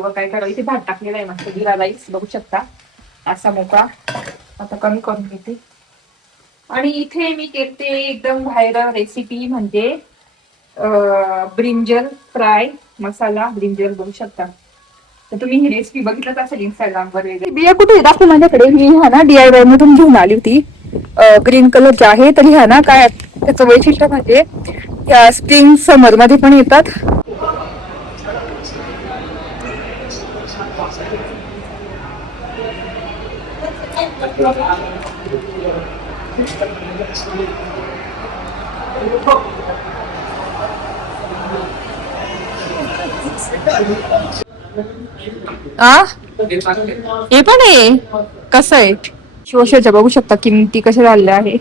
करावं काय करावं. इथे भात टाकलेला आहे मस्त जिरा राईस बघू शकता असा मोकळा. आता कमी करून घेते. आणि इथे मी करते एकदम व्हायरल रेसिपी म्हणजे ब्रिंजल फ्राय मसाला ब्रिंजल बघू शकता. तर तुम्ही ही रेसिपी बघितलंच असेल इंस्टाग्रामवर वगैरे. बिया कुठे दाखवू माझ्याकडे. मी हा ना DIY मधून घेऊन आली होती. ग्रीन कलरची आहे. तर ह्या ना काय त्याचं वैशिष्ट्य म्हणजे या स्प्रिंग समर मध्ये पण येतात. आ हे पण आहे कसं आहे डिशवॉशरच्या बघू शकता किमती कशा झालेल्या आहे.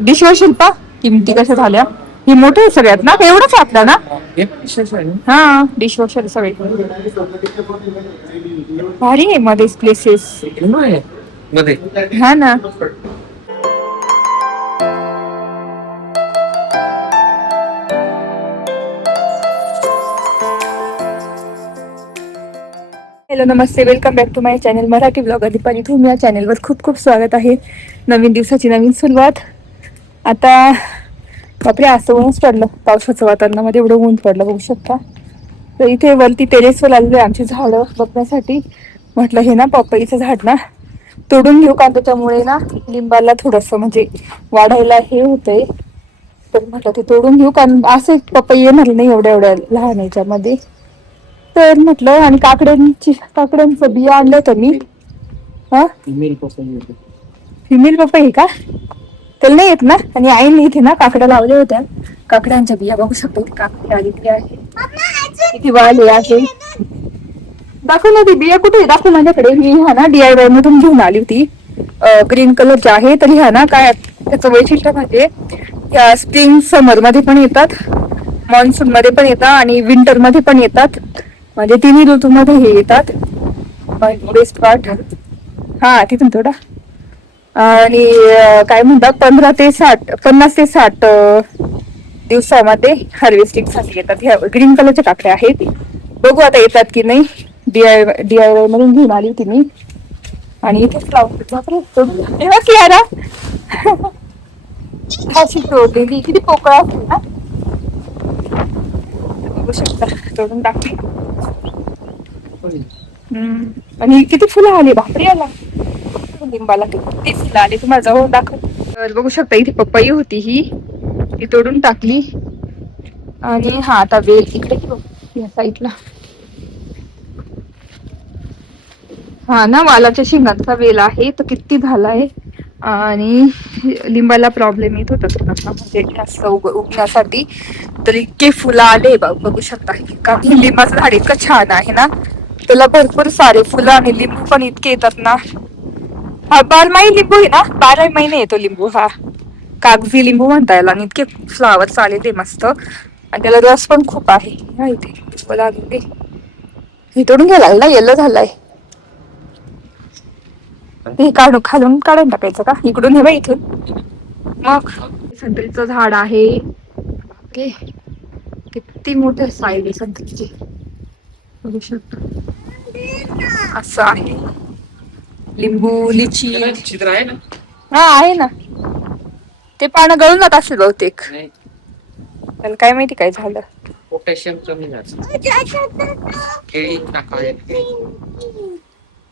डिशवॉशर पा किमती कशा झाल्या. ही मोठे आहे सगळ्यात ना एवढंच आपला ना. हा डिशवॉशर सगळे भारी आहे मध्येच प्लेसेस हा ना. हॅलो नमस्ते welcome back to my channel Marathi blogger Deepali. तुम्ही या चॅनलवर खूप खूप स्वागत आहे. नवीन दिवसाची नवीन सुरुवात. आता बापरे असं ऊनच पडलं पावसाचं वातावरणामध्ये एवढं ऊन पडलं बघू शकता. तर इथे वरती टेरेसवर आलेले आमची झाडं बघण्यासाठी. म्हटलं हे ना पपईचं झाड ना तोडून घेऊ का त्याच्यामुळे ना लिंबाला थोडस म्हणजे वाढायला हे होतंय. तर म्हटलं ते तोडून घेऊ कारण असं पपई येणार नाही एवढ्या एवढ्या लहान याच्यामध्ये. तर म्हटलं आणि काकड्यांचं बिया आणलं होतं मी. हा फिमेल पपई का त्याला नाही येत ना. आणि आईने इथे ना काकड्या लावल्या होत्या. काकड्यांच्या बिया बघू शकतो. काकडी आलेली आहे. किती वाढले आहे दाखव ना. ती बिया कुठे दाखवू माझ्याकडे. मी हा ना DIY मधून घेऊन आली होती. ग्रीन कलरची आहे. तर ह्या ना काय त्याचं वैशिष्ट्य म्हणजे या स्प्रिंग समर मध्ये पण येतात. मान्सून मध्ये पण येतात आणि विंटर मध्ये पण येतात. म्हणजे तिन्ही ऋतूमध्ये हे येतात. बेस्ट पार्ट हा तिथून थोडा. आणि काय म्हणतात 50 ते 60 दिवसामध्ये हार्वेस्टिंग साठी येतात. ह्या ग्रीन कलरच्या काकड्या आहेत. बघू आता येतात की नाही. DIY मधून घेऊन आली होती मी आणि इथेच लावून अशी तोडलेली किती पोकळा असते ना. बघू शकता तोडून टाकली. आणि किती फुलं आली बापरे. याला लिंबाला किती फुलं आली तुम्हाला जवळ दाखव. तर बघू शकता इथे पपई होती ही तोडून टाकली. आणि हा आता वेल इकडे या साईडला हा ना वालाच्या शेंगांचा वेल आहे. तर किती झालाय. आणि लिंबाला प्रॉब्लेम येत होता थोडासा म्हणजे जास्त उगण्यासाठी. तर इतके फुलं आले बघू शकता. कारण लिंबाचं झाड इतकं छान आहे ना. त्याला भरपूर सारे फुलं आणि लिंबू पण इतके येतात ना. हा बारमाही लिंबू आहे ना. 12 महिने येतो लिंबू. हा कागजी लिंबू म्हणता याला. आणि इतके फ्लावर आलेले मस्त. आणि त्याला रस पण खूप आहे. इथे हे तोडून घ्यायला लागला येल्लो झालाय. हे खालून काढून टाकायचं का इकडून हे बघ इथून. मग संत्रीचं झाड आहे. ओके किती मोठे साईज आहे संत्रीची बघू शकता. असं आहे. लिंबू लिची चित्र आहे ना. हा आहे ना. ते पानं गळून जात असेल बहुतेक. त्याला काय माहिती काय झालं. पोटॅशियम कमी झालं.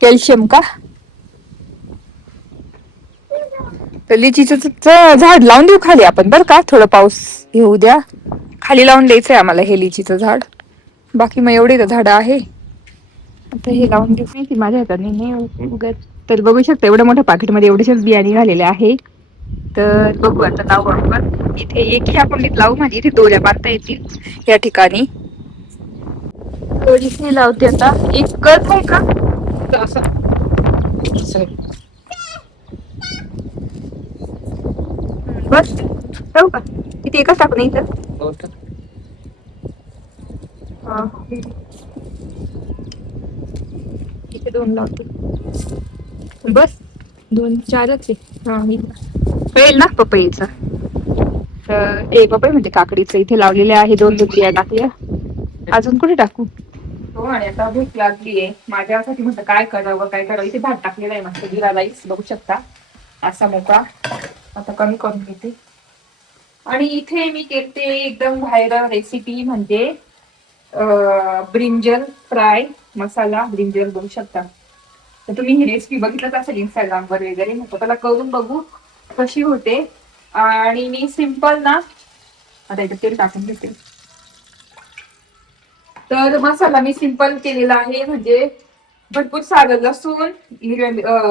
कॅल्शियम का. तर लिचीचं झाड लावून देऊ खाली आपण बरं का. थोडं पाऊस घेऊ द्या. खाली लावून द्यायचंय आम्हाला हे लिचीचं झाड. बाकी मग एवढे तर झाड आहे. आता हे लावून देऊ. माहिती माझ्या हाताने नाही उगत. तर बघू शकता एवढ्या मोठ्या पाकिटमध्ये एवढेशेच बियाणे झालेले आहे. तर बघू आता लावू आपण. इथे एक ह्या कुंडीत लावू. म्हणजे इथे दोऱ्या बांधता येतील या ठिकाणी. तर इथे लावते आता. एक गज आहे का बस ठेवू का. इथे एकच टाकू नाही इथं. हा इथे 2 लावते. बस 2 4च आहे. हा कळेल ना पपईचा. पपई म्हणजे काकडीचं इथे लावलेले आहे. 2 बिया टाकल्या. अजून कुठे टाकू. हो, आणि आता भूक लागलीये माझ्यासाठी. म्हटलं काय करावं काय करावं. इथे भात टाकलेला आहे मस्त जिरा राईस बघू शकता, असा मोकळा. आता कमी करून घेते. आणि इथे मी केलते एकदम व्हायरल रेसिपी, म्हणजे ब्रिंजल फ्राय मसाला ब्रिंजल बघू शकता. तर तुम्ही ही रेसिपी बघितलंच असेल इंस्टाग्राम वर वगैरे. म्हटलं त्याला करून बघू कशी होते. आणि मी सिंपल ना, आता याच्यात तेल टाकून घेते. तर मसाला मी सिंपल केलेला आहे, म्हणजे भरपूर सारं लसूण,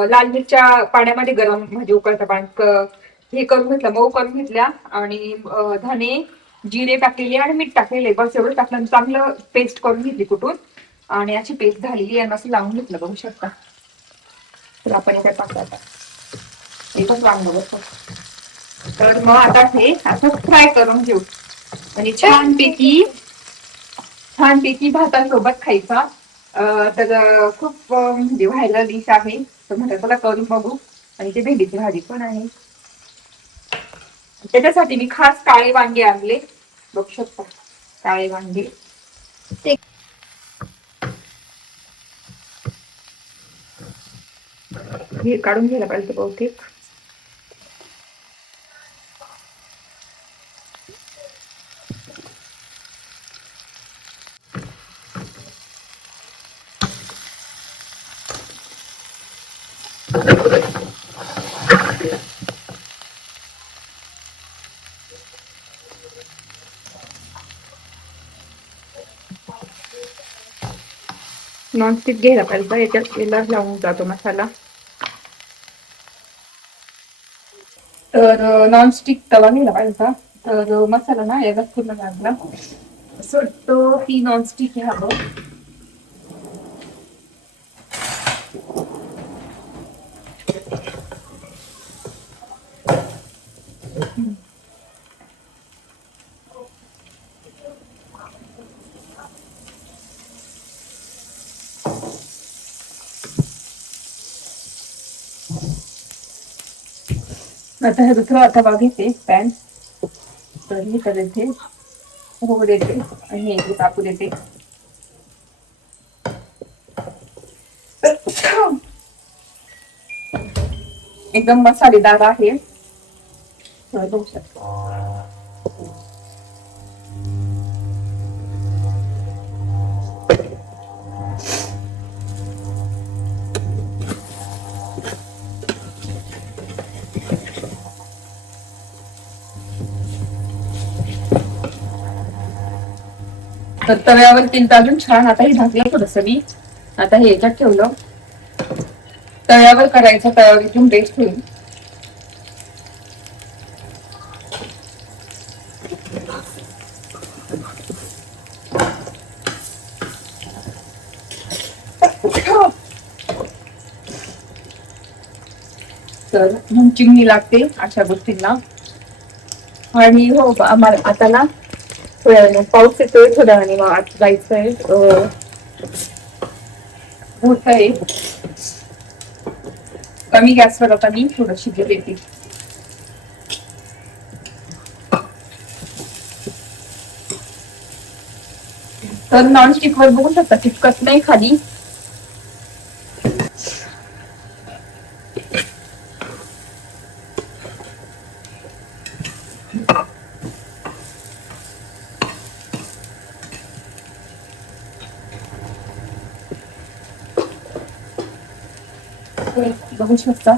लाल मिरच्या पाण्यामध्ये गरम म्हणजे उकळत्या पाण्यात हे करून घेतलं, मऊ करून घेतल्या. आणि धने जिरे टाकलेले आणि मीठ टाकलेले, बस एवढं टाकलं. चांगलं पेस्ट करून घेतली कुठून, आणि अशी पेस्ट झालेली आहे. असं लावून घेतलं बघू शकता. तर आपण काय टाकतो आता, एकच वांग बघतो. तर मग आता हे असं फ्राय करून घेऊ, आणि छानपैकी भातासोबत खायचा. तर खूप म्हणजे व्हायरल डिश आहे. तर म्हटलं त्याला करून बघू. आणि ते भेंडीची भाजी पण आहे. त्याच्यासाठी मी खास काळे वांगे आणले, बघू शकता काळे वांगे. हे काढून घ्यायला पाहिजे बहुतेक. नॉनस्टिक घ्यायला पाहिजे, याच्यात याला लावून जातो मसाला. तर नॉनस्टिक तवा घ्यायला पाहिजे. तर मसाला ना याचा पूर्ण लागला असं वाटतं की नॉनस्टिक घ्यावं. आता हे दुसरा तवा घेते पॅन. तर मी करते हो देते, आणि हे टाकू देते. एकदम मसालेदार आहे. बघू शकतो. तर तव्यावर तेल टाकून छान आता हे झाकलं थोडस मी. आता हे याच्यात ठेवलं, तव्यावर करायचं, तव्यावर इथून टेस्ट होईल. तर चिमणी लागते अशा गोष्टींना. आणि हो आम्हाला आता ना थोड्या वेळाने पाऊस येतोय, थोड्या वेळाने मग आत जायचंय. होत आहे कमी गॅसवर. आता मी थोडं शिजू देते. तर नॉनस्टिक वर बघू शकता चिटकत नाही खाली. बघू शकता.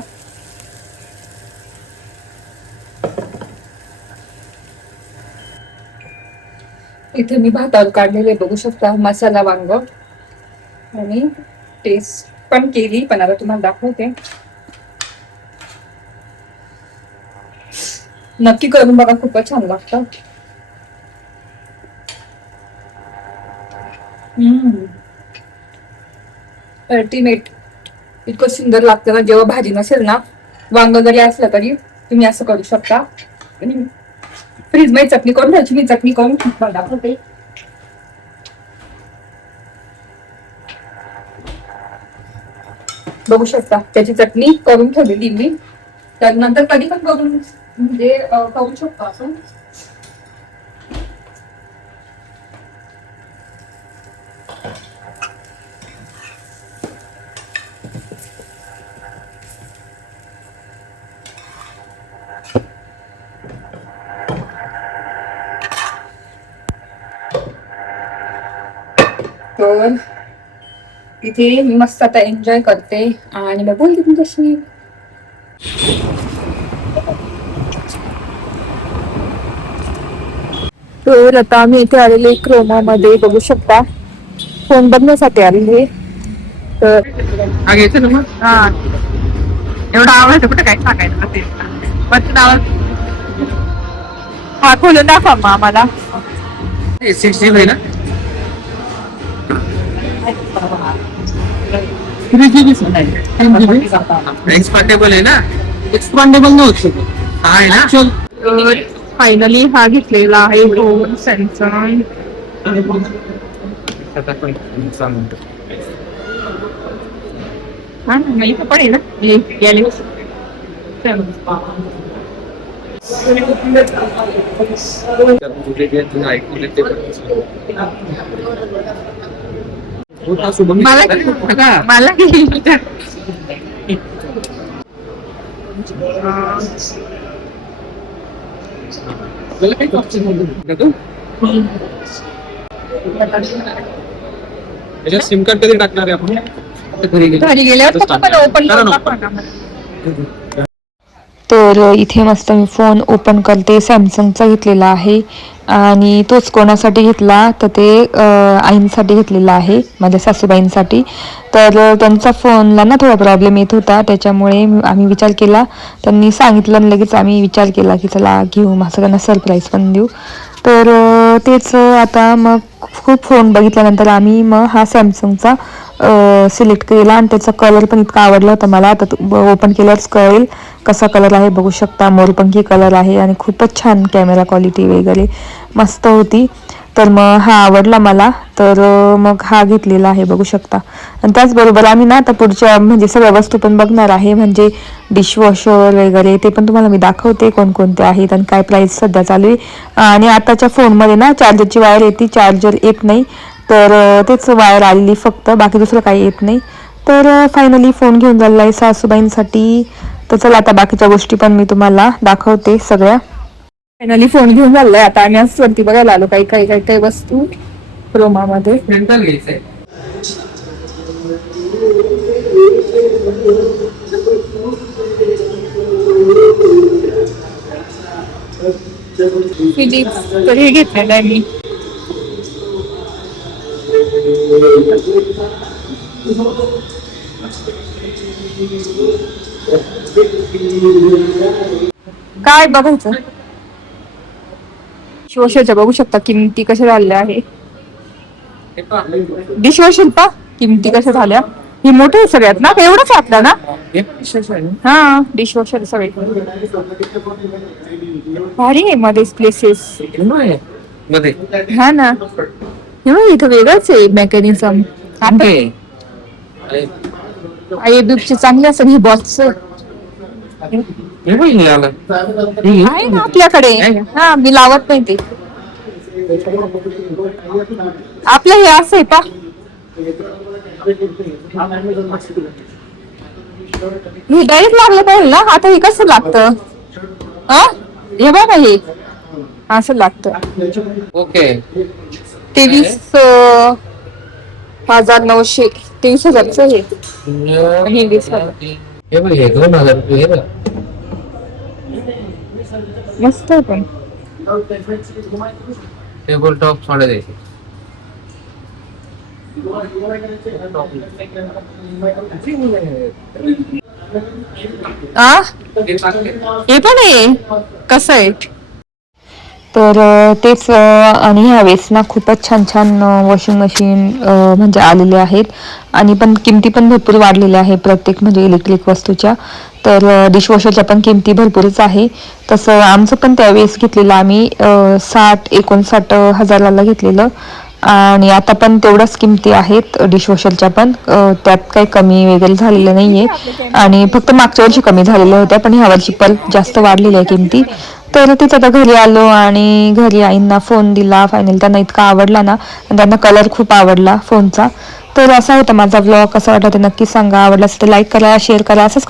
इथे मी भातावर काढलेले बघू शकता मसाला वांग, आणि टेस्ट पण केली, पण आता तुम्हाला दाखवते. नक्की करून बघा, खूपच छान लागतं. अल्टिमेट. इतकं सुंदर लागतं ना, जेव्हा भाजी नसेल ना, वांग जरी असलं तरी तुम्ही असं करू शकता. फ्रीज मध्ये चटणी करून घ्यायची. मी चटणी करून दाखवते. बघू शकता त्याची चटणी करून ठेवलेली मी. त्यानंतर कधी पण करून म्हणजे करू शकतो आपण. तर तिथे मी मस्त आता एन्जॉय करते आणि मग बोलते तुमच्याशी. तर आता आम्ही इथे आलेले क्रोमामध्ये बघू शकता, फोन बघण्यासाठी आलेले. तर घ्यायचं ना मग. हा एवढा आवाज कुठं काय सांगायचं आवाज. हा खोलून दाखवा मग आम्हाला. 6 GB आहे ना. 3 GB एक्सपांडेबल आहे ना. एक्सपांडेबल नव्हतं आहे ना. तर फायनली हा घेतलेला आहे फोन सॅमसंग. हा ना इथं पण आहे ना गॅलेक्सी. मला सिम कार्ड कधी टाकणार आहे आपण. घरी गेल्यावर ओपन करून दाखवा ना. तर इथे मस्त मी फोन ओपन करते. सॅमसंगचा घेतलेला आहे आणि तोच कोणासाठी घेतला तर ते आईंसाठी घेतलेला आहे, माझ्या सासूबाईंसाठी. तर त्यांचा फोनला ना थोडा प्रॉब्लेम येत होता, त्याच्यामुळे आम्ही विचार केला, त्यांनी सांगितलं आणि लगेच आम्ही विचार केला की चला घेऊ, सगळ्यांना सरप्राईज पण देऊ. तर तेच आता मग खूप फोन बघितल्यानंतर आम्ही मग हा सॅमसंगचा सिलेक्ट केला आणि त्याचा कलर पण इतका आवडला होता मला. आता ओपन केल्यावरच कळेल कसा कलर आहे. बघू शकता मोरपंखी कलर आहे आणि खूपच छान कॅमेरा क्वालिटी वगैरे मस्त होती. तर मग हा आवडला मला, तर मग हा घेतलेला आहे बघू शकता. आणि त्याचबरोबर आम्ही ना आता पुढच्या म्हणजे सगळ्या वस्तू पण बघणार आहे, म्हणजे डिशवॉशर वगैरे ते पण तुम्हाला मी दाखवते कोणकोणते आहेत आणि काय प्राईस सध्या चालू आहे. आणि आताच्या फोनमध्ये ना चार्जरची वायर येते, चार्जर येत नाही, तर तेच वायर आलेली फक्त, बाकी दुसरं काही येत नाही. तर फायनली फोन घेऊन झालेला आहे सासूबाईंसाठी. तर चला आता बाकीच्या गोष्टी पण मी तुम्हाला दाखवते सगळ्या. फायनली फोन घेऊन झालाय. आता आम्ही आज वरती बघायला आलो काही काही काही काही वस्तू क्रोमामध्ये. सेंटर घ्यायचंय. फिलिप्स तर हे घेतलेलं आहे मी. काय बघायचं, डिशवॉशरच्या बघू शकता किमती कशा झालेल्या आहे. डिशवॉशर पा किमती कशा झाल्या. ही मोठे आहे सगळ्यात ना, एवढंच आहे आपला ना. हा डिशवॉशर सगळे भारी आहे मध्येच प्लेसेस मध्ये. हा ना. इथं वेगळंच आहे मेकॅनिझम. आयबीचे चांगले असेल. ही बॉक्स आहे ना आपल्याकडे. हा मी लावत नाही ते. आपलं हे असं आहे पा. हे डायरेक्ट लागलं पाहिजे ना. आता हे कसं लागतं, हे बघा हे असं लागतं. ओके 23,900 23,000च हे. हे बघ, हे 2,000 रुपये मस्त आहे पण. टेबल टॉप साडे द्यायचे. हे पण आहे कसं आहे. तर तेच आणि ह्यावेळेस ना खूपच छान छान वॉशिंग मशीन म्हणजे आलेले आहेत आणि पण किमती पण भरपूर वाढलेल्या आहे प्रत्येक म्हणजे इलेक्ट्रिक वस्तूच्या. तर डिशवॉशरच्या पण किमती भरपूरच आहे. तसं आमचं पण त्यावेळेस घेतलेलं आम्ही 60-59 हजाराला घेतलेलं आणि आता पण तेवढ्याच किमती आहेत डिशवॉशरच्या पण. त्यात काही कमी वगैरे झालेलं नाहीये आणि फक्त मागच्या वर्षी कमी झालेल्या होत्या, पण ह्या वर्षी पण जास्त वाढलेल्या आहे किमती. तर तेच आता घरी आलो आणि घरी आईंना फोन दिला. फायनली त्यांना इतका आवडला ना, आणि त्यांना कलर खूप आवडला फोनचा. तर असा होता माझा व्लॉग. कसा वाटला ते नक्की सांगा. आवडला असेल तर लाईक करा, शेअर करा, असंच